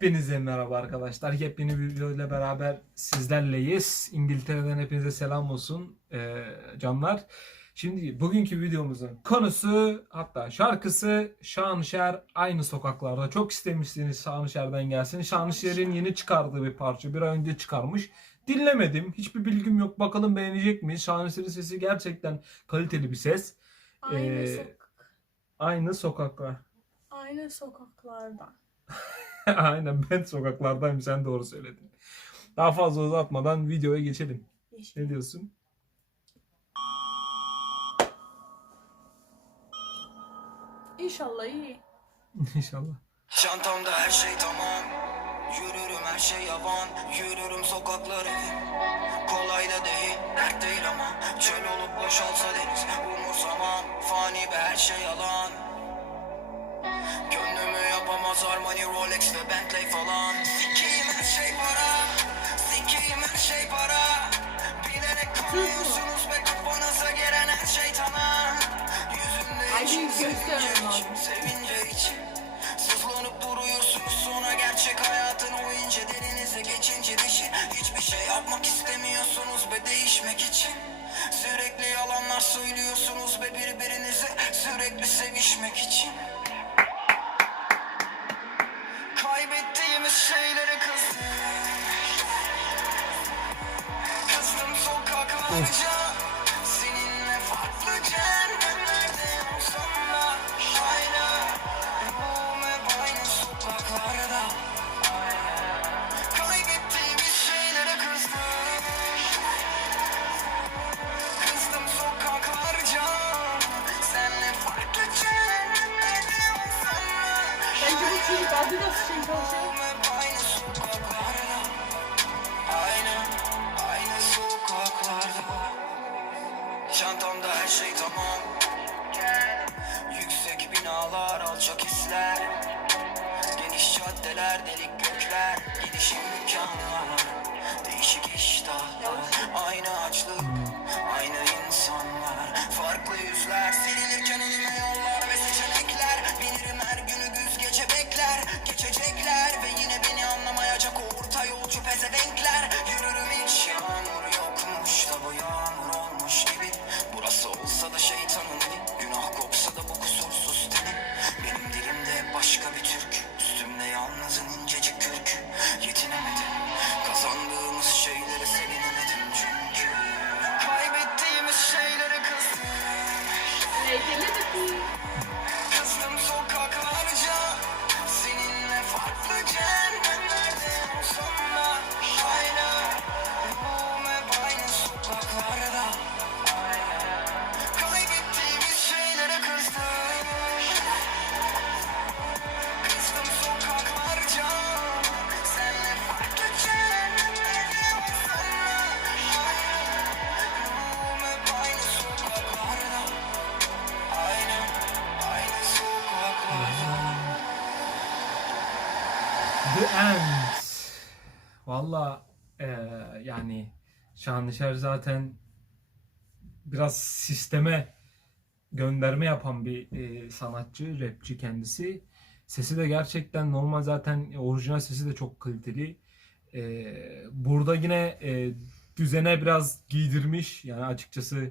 Hepinize merhaba arkadaşlar. Yepyeni bir video ile beraber sizlerleyiz. İngiltere'den hepinize selam olsun ee, canlar. Şimdi bugünkü videomuzun konusu hatta şarkısı Şanışer aynı sokaklarda. Çok istemişsiniz Şanışer'den gelsin. Şanışer'in yeni çıkardığı bir parça. Bir ay önce çıkarmış. Dinlemedim. Hiçbir bilgim yok. Bakalım beğenecek miyiz? Şanışer'in sesi gerçekten kaliteli bir ses. Aynı, Ee, sokak, Aynı sokaklar. aynı sokaklarda. Aynen ben sokaklardayım sen doğru söyledin. Daha fazla uzatmadan videoya geçelim. Ne diyorsun? İnşallah iyi. İnşallah. Çantamda her şey tamam Yürürüm her şey yavan Yürürüm sokakları Kolay da değil dert değil ama Çöl olup boşalsa deniz Umursamam fani be her şey yalan Gönlümü yapamaz Armani Rolex ve Bentley falan. Sikiyim her şey para Sikiyim her şey para. Bilerek koyuyorsunuz be kafanıza gelen her şeytana Yüzümde Ay, için sevince için Sevince için Sızlanıp duruyorsunuz sonra gerçek hayatın o ince derinize geçince dişi. Hiçbir şey yapmak istemiyorsunuz be değişmek için. Sürekli yalanlar söylüyorsunuz be birbirinize Sürekli sevişmek için da Bence bu çocuk Adidas için çalışıyor. Çantamda her şey tamam. Yüksek binalar, alçak hisler. Geniş caddeler, delik gökler. Gidişim imkanlar. Değişik iştahlar. Aynı açlık, aynı insanlar. Farklı yüzler Silinirken önüme yollar ve seçenekler. Bilirim her günü güz gece bekler. Geçecekler ve yine beni anlamayacak o orta yolcu pezevenkler The End. Valla eee, yani Şanışer zaten biraz sisteme gönderme yapan bir eee, sanatçı, rapçi kendisi. Sesi de gerçekten normal zaten orijinal sesi de çok kaliteli. Eee, burada yine eee, düzene biraz giydirmiş. Yani açıkçası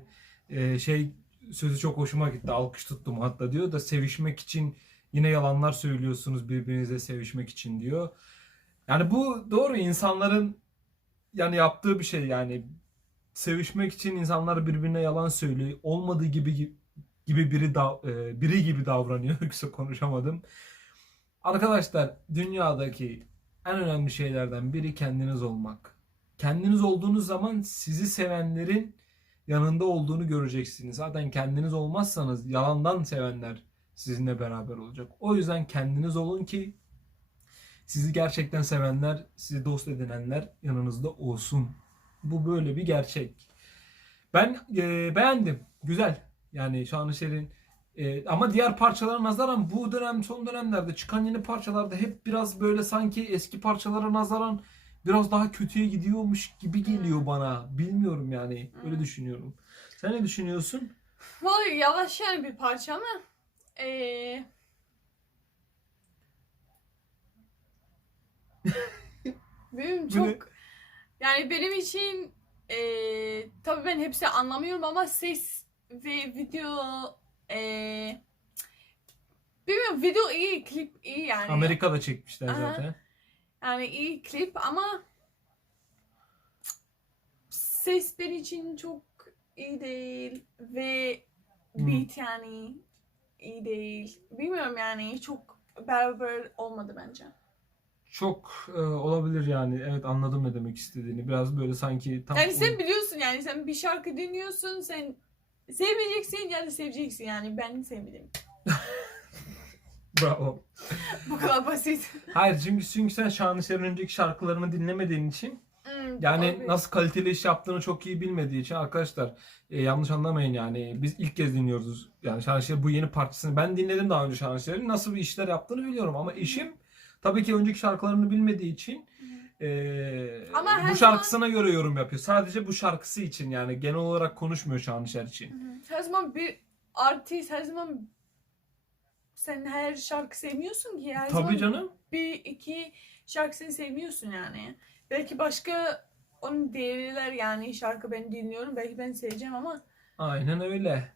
eee, şey sözü çok hoşuma gitti. Alkış tuttum hatta diyor da sevişmek için yine yalanlar söylüyorsunuz birbirinize sevişmek için diyor. Yani bu doğru insanların yani yaptığı bir şey yani sevişmek için insanlar birbirine yalan söylüyor. Olmadığı gibi gibi biri da, e, biri gibi davranıyor. Yoksa konuşamadım. Arkadaşlar dünyadaki en önemli şeylerden biri kendiniz olmak. Kendiniz olduğunuz zaman sizi sevenlerin yanında olduğunu göreceksiniz. Zaten kendiniz olmazsanız yalandan sevenler sizinle beraber olacak. O yüzden kendiniz olun ki sizi gerçekten sevenler, sizi dost edinenler yanınızda olsun. Bu böyle bir gerçek. Ben e, beğendim. Güzel. Yani Şanışer'in e, ama diğer parçalara nazaran bu dönem son dönemlerde çıkan yeni parçalarda hep biraz böyle sanki eski parçalara nazaran biraz daha kötüye gidiyormuş gibi geliyor bana. Bilmiyorum yani. Öyle düşünüyorum. Sen ne düşünüyorsun? Vallahi yavaş yani bir parça ama ee, Benim çok yani benim için eee tabii ben hepsini anlamıyorum ama ses ve video eee bilmiyorum video iyi klip iyi yani. Amerika'da çekmişler Aha. zaten. Yani iyi klip ama ses benim için çok iyi değil ve Hmm. beat yani iyi değil. Bilmiyorum yani çok beraber olmadı bence. Çok e, olabilir yani. Evet anladım ne demek istediğini. Biraz böyle sanki tam Yani sen biliyorsun yani sen bir şarkı dinliyorsun sen sevmeyeceksin ya da seveceksin yani ben sevmedim. Bravo. Bu kadar basit. Hayır çünkü çünkü sen Şanışer'in önceki şarkılarını dinlemediğin için yani tabii. nasıl kaliteli iş yaptığını çok iyi bilmediği için arkadaşlar e, yanlış anlamayın yani biz ilk kez dinliyoruz yani Şanışer bu yeni parçasını ben dinledim daha önce Şanışer'in nasıl bir işler yaptığını biliyorum ama eşim tabii ki önceki şarkılarını bilmediği için e, Ama her bu şarkısına göre yorum yapıyor. Sadece bu şarkısı için yani genel olarak konuşmuyor Şanışer için. Her zaman bir artist her zaman sen her şarkı sevmiyorsun ki. Her zaman Tabii canım. bir iki şarkısını sevmiyorsun yani. Belki başka onun değerler yani şarkı ben dinliyorum belki ben seveceğim ama Aynen öyle.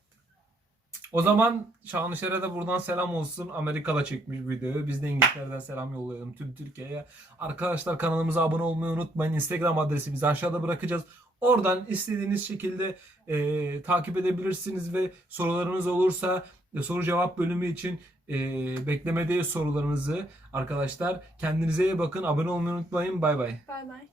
O zaman Şanışer'e de buradan selam olsun. Amerika'da çekmiş videoyu. Biz de İngiltere'den selam yollayalım tüm Türkiye'ye. Arkadaşlar kanalımıza abone olmayı unutmayın. Instagram adresimizi aşağıda bırakacağız. Oradan istediğiniz şekilde e, takip edebilirsiniz ve sorularınız olursa e, soru cevap bölümü için e, beklemedeyiz sorularınızı. Arkadaşlar kendinize iyi bakın. Abone olmayı unutmayın. Bay bay. bay bay.